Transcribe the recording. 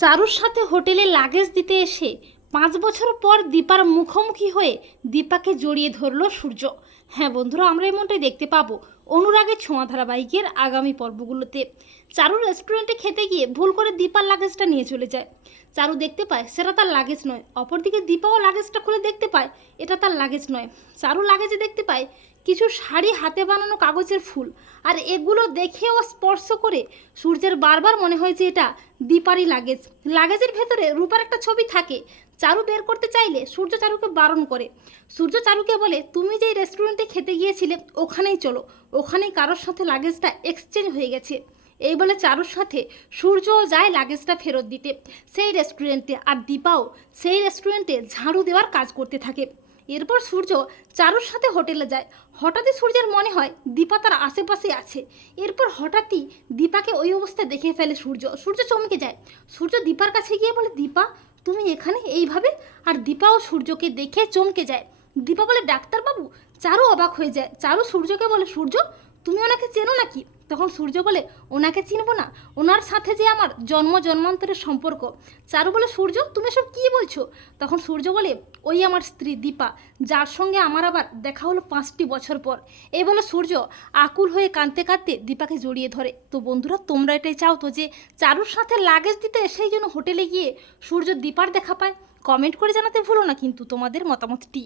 চারুর সাথে হোটেলে লাগেজ দিতে এসে পাঁচ বছর পর দীপার মুখোমুখি হয়ে দীপাকে জড়িয়ে ধরলো সূর্য। হ্যাঁ বন্ধুরা, আমরা এমনটাই দেখতে পাবো অনুরাগের ছোঁয়া ধারাবাহিকের আগামী পর্বগুলোতে। চারু রেস্টুরেন্টে খেতে গিয়ে ভুল করে দীপার লাগেজটা নিয়ে চলে যায়। চারু দেখতে পায় সেটা তার লাগেজ নয়, অপরদিকে দীপাও লাগেজটা খুলে দেখতে পায়, এটা তার লাগেজ নয়। চারু লাগেজে দেখতে পায় কিছু শাড়ি হাতে বানানো কাগজের ফুল, আর এগুলো দেখে ও স্পর্শ করে সূর্যের বারবার মনে হয় যে এটা দীপারই লাগেজ। লাগেজের ভেতরে রূপার একটা ছবি থাকে। চারু বের করতে চাইলে সূর্য চারুকে বারণ করে। সূর্য চারুকে বলে, তুমি যেই রেস্টুরেন্টে খেতে গিয়েছিলে, ওখানেই চলো। ওখানেই কারোর সাথে লাগেজটা এক্সচেঞ্জ হয়ে গেছে। এই বলে চারুর সাথে সূর্যও যায় লাগেজটা ফেরত দিতে। সেই রেস্টুরেন্টে, আর দীপাও সেই রেস্টুরেন্টে ঝাড়ু দেওয়ার কাজ করতে থাকে। এরপর সূর্য চারুর সাথে হোটেলে যায়। হঠাৎই সূর্যের মনে হয় দীপা তার আশেপাশে আছে। এরপর হঠাৎই দীপাকে ওই অবস্থায় দেখে ফেলে সূর্য। সূর্য চমকে যায়। সূর্য দীপার কাছে গিয়ে বলে, দীপা, তুমি এখানে এইভাবে? আর দীপাও সূর্যকে দেখে চমকে যায়। দীপা বলে, ডাক্তারবাবু, চারু অবাক হয়ে যায়। চারু সূর্যকে বলে, সূর্য, তুমি ওনাকে চেনো নাকি? তখন সূর্য বলে, ওনাকে চিনব না। ওনার সাথে যে আমার জন্ম জন্মান্তরের সম্পর্ক। চারু বলে, সূর্য, তুমি সব কী বলছো? তখন সূর্য বলে, ওই আমার স্ত্রী দীপা। যার সঙ্গে আমার আবার দেখা হলো পাঁচটি বছর পর। এই বলে, সূর্য, আকুল হয়ে কাঁদতে কাঁদতে দীপাকে জড়িয়ে ধরে। তো বন্ধুরা, তোমরা এটাই চাও তো যে, চারুর সাথে লাগেজ দিতে সেই জন্য হোটেলে গিয়ে সূর্য দীপার দেখা পায়? কমেন্ট করে জানাতে ভুলো না কিন্তু তোমাদের মতামতটি।